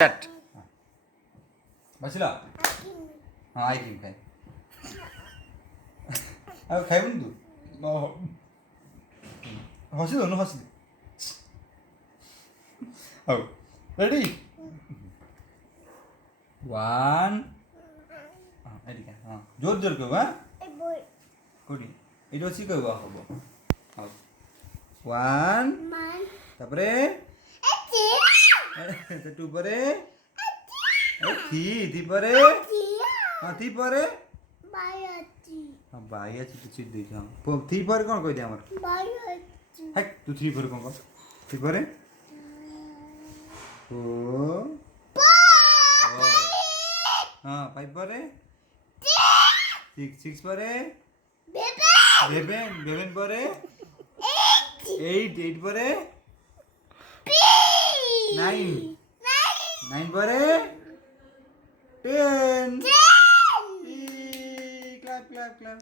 Chat. Basila? हाँ eye cream खाए अब खाए बंदू हंसी दो ना हंसी अब रेडी 1 এডি কা হ্যাঁ জোর জোর কইবা হ্যাঁ এই বই কোডি এটা হচ্ছে কইবা হবো 1 তারপরে এটা 2 পরে থ্রি পরে হ্যাঁ থ্রি পরে বাই আছে তো চিট দিছ থ্রি পরে কোন কই দে আমার হাই তু থ্রি পরে কোন কর থ্রি পরে ও हाँ फाइव पर है सिक्स पर है बेबेन पर है एट पर है नाइन पर है 10 क्लैप